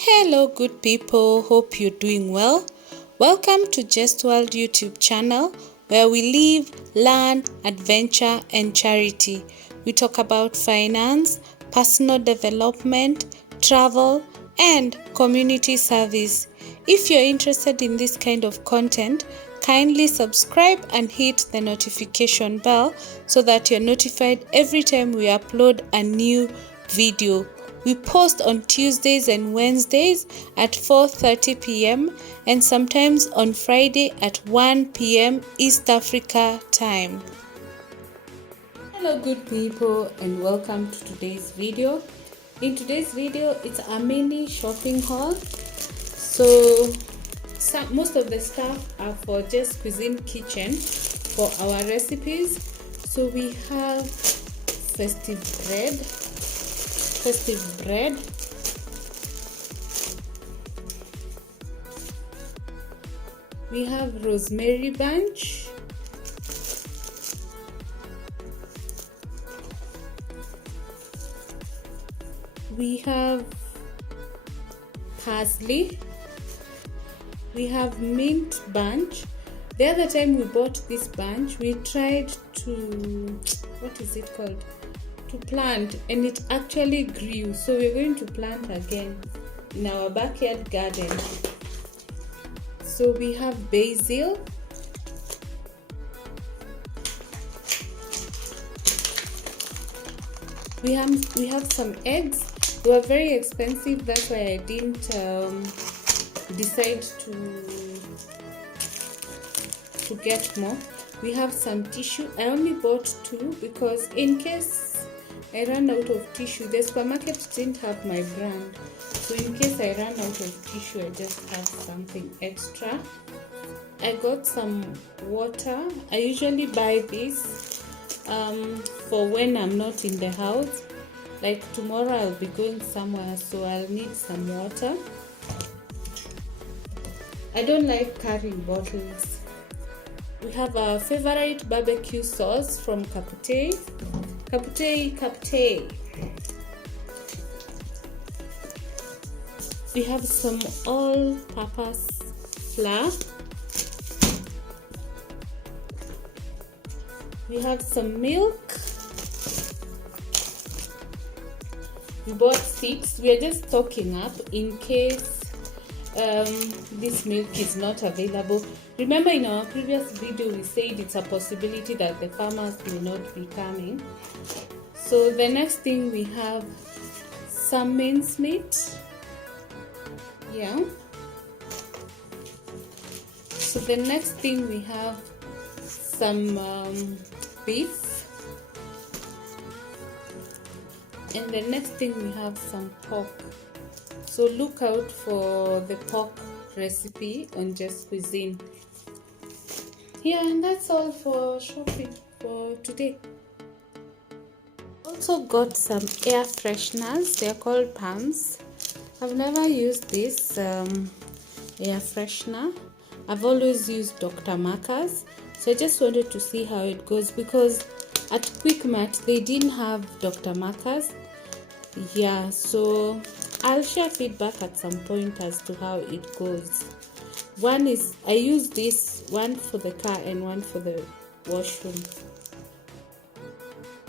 Hello good people, hope you're doing well. Welcome to Just World YouTube channel where we live, learn, adventure and charity. We talk about finance, personal development, travel and community service. If you're interested in this kind of content, kindly subscribe and hit the notification bell so that you're notified every time we upload a new video. We post on Tuesdays and Wednesdays at 4:30 p.m. and sometimes on Friday at 1 p.m. East Africa time. Hello good people and welcome to today's video. In today's video, it's a mini shopping haul. So most of the stuff are for Just Cuisine Kitchen for our recipes. So we have festive bread. We have rosemary bunch. We have parsley. We have mint bunch. The other time we bought this bunch, we tried to, to plant, and it actually grew. So we're going to plant again in our backyard garden. So we have basil. We have some eggs. They were very expensive, that's why I didn't decide to get more. We have some tissue. I only bought 2 because in case I ran out of tissue, the supermarket didn't have my brand. So in case I ran out of tissue, I just have something extra. I got some water. I usually buy this for when I'm not in the house. Like tomorrow I'll be going somewhere, so I'll need some water. I don't like carrying bottles. We have our favorite barbecue sauce from Kapute. We have some all-purpose flour. We have some milk. We bought 6. We are just stocking up in case this milk is not available. Remember, in our previous video we said it's a possibility that the farmers may not be coming. So the next thing, we have some mincemeat. Yeah. So the next thing, we have some beef. And the next thing, we have some pork. So look out for the pork recipe on Just Cuisine. Yeah, and that's all for shopping for today. Also got some air fresheners. They're called pumps. I've never used this air freshener. I've always used Dr. Markers. So I just wanted to see how it goes because at Quickmart they didn't have Dr. Markers. Yeah, so I'll share feedback at some point as to how it goes. One is, I use this one for the car and one for the washroom.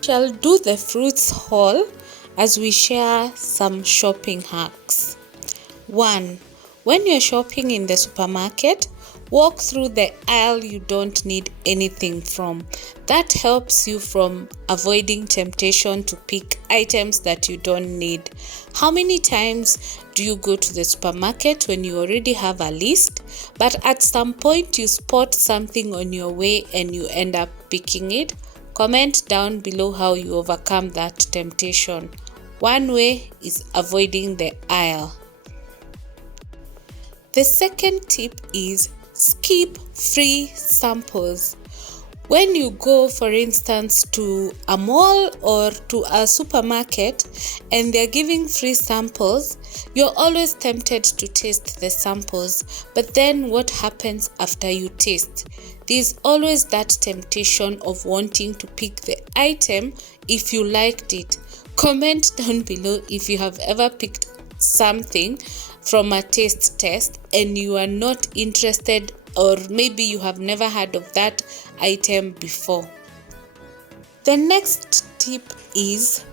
Shall do the fruits haul as we share some shopping hacks. 1. When you're shopping in the supermarket, walk through the aisle you don't need anything from. That helps you from avoiding temptation to pick items that you don't need. How many times do you go to the supermarket when you already have a list, but at some point you spot something on your way and you end up picking it? Comment down below how you overcome that temptation. One way is avoiding the aisle. The second tip is skip free samples. When you go, for instance, to a mall or to a supermarket and they're giving free samples, you're always tempted to taste the samples. But then what happens after you taste? There's always that temptation of wanting to pick the item if you liked it. Comment down below if you have ever picked something from a taste test and you are not interested, or maybe you have never heard of that item before. The next tip is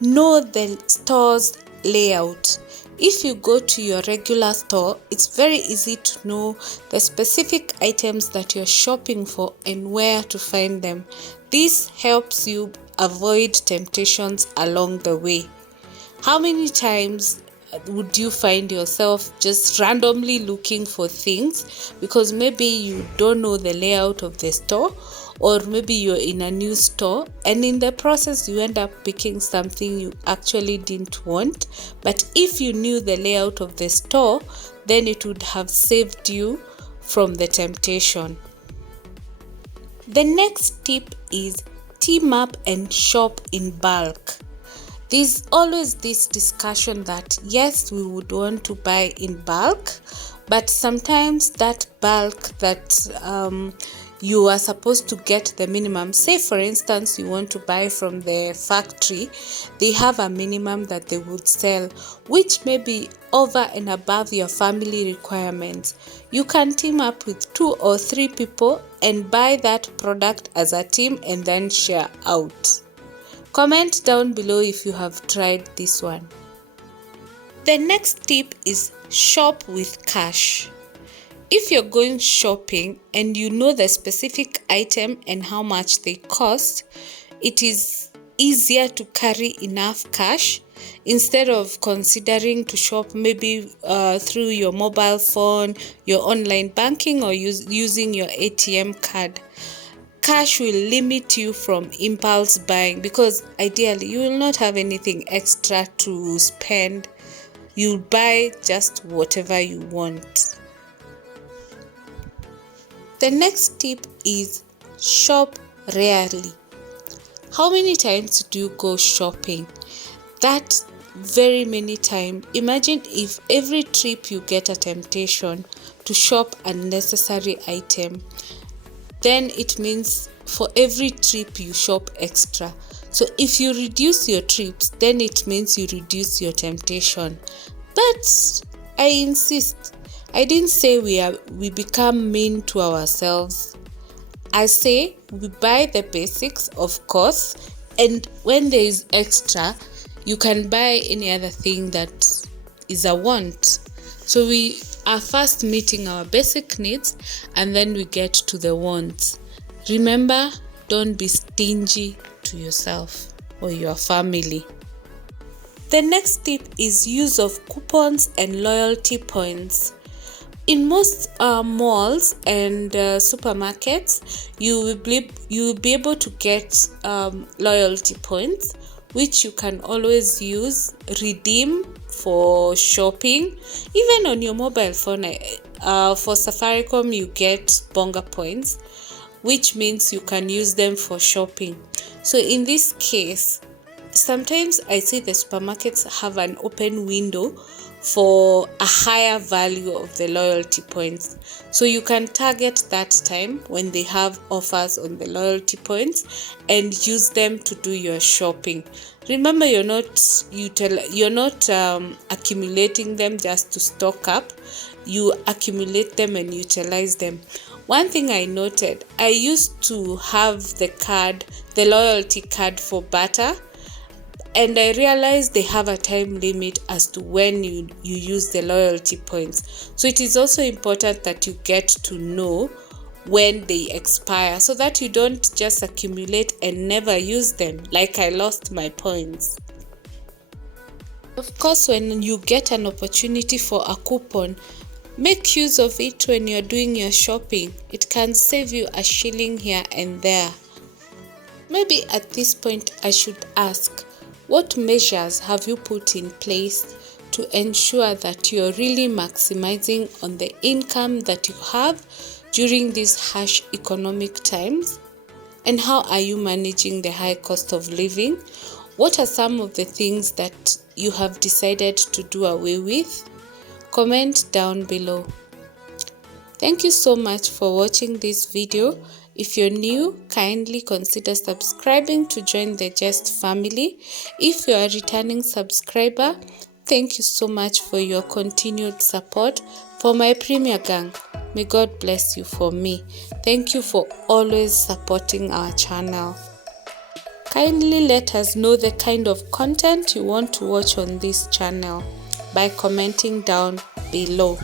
know the store's layout. If you go to your regular store, it's very easy to know the specific items that you're shopping for and where to find them. This helps you avoid temptations along the way. How many times would you find yourself just randomly looking for things because maybe you don't know the layout of the store, or maybe you're in a new store and in the process you end up picking something you actually didn't want? But if you knew the layout of the store, then it would have saved you from the temptation. The next tip is team up and shop in bulk. There's always this discussion that yes, we would want to buy in bulk, but sometimes that bulk that you are supposed to get the minimum. Say for instance, you want to buy from the factory, they have a minimum that they would sell, which may be over and above your family requirements. You can team up with 2 or 3 people and buy that product as a team and then share out. Comment down below if you have tried this one. The next tip is shop with cash. If you're going shopping and you know the specific item and how much they cost, it is easier to carry enough cash instead of considering to shop maybe through your mobile phone, your online banking, or using your ATM card. Cash will limit you from impulse buying because ideally you will not have anything extra to spend. You'll buy just whatever you want. The next tip is shop rarely. How many times do you go shopping? That very many times. Imagine if every trip you get a temptation to shop unnecessary item. Then it means for every trip you shop extra. So if you reduce your trips, then it means you reduce your temptation. But I insist, I didn't say we become mean to ourselves. I say we buy the basics, of course, and when there is extra, you can buy any other thing that is a want. So we are first meeting our basic needs and then we get to the wants. Remember, don't be stingy to yourself or your family. The next tip is use of coupons and loyalty points. In most malls and supermarkets, you will be able to get loyalty points, which you can always use, redeem for shopping. Even on your mobile phone, for Safaricom, you get Bonga points, which means you can use them for shopping. So in this case, sometimes I see the supermarkets have an open window for a higher value of the loyalty points. So you can target that time when they have offers on the loyalty points and use them to do your shopping. Remember, you're not accumulating them just to stock up. You accumulate them and utilize them. One thing I noted, I used to have the loyalty card for butter, and I realized they have a time limit as to when you use the loyalty points. So it is also important that you get to know when they expire so that you don't just accumulate and never use them, like I lost my points. Of course, when you get an opportunity for a coupon, make use of it when you're doing your shopping. It can save you a shilling here and there. Maybe at this point I should ask, what measures have you put in place to ensure that you're really maximizing on the income that you have during these harsh economic times? And how are you managing the high cost of living? What are some of the things that you have decided to do away with? Comment down below. Thank you so much for watching this video. If you're new, kindly consider subscribing to join the Jest family. If you're a returning subscriber, Thank you so much for your continued support. For my Premier Gang, may God bless you for me. Thank you for always supporting our channel. Kindly let us know the kind of content you want to watch on this channel by commenting down below.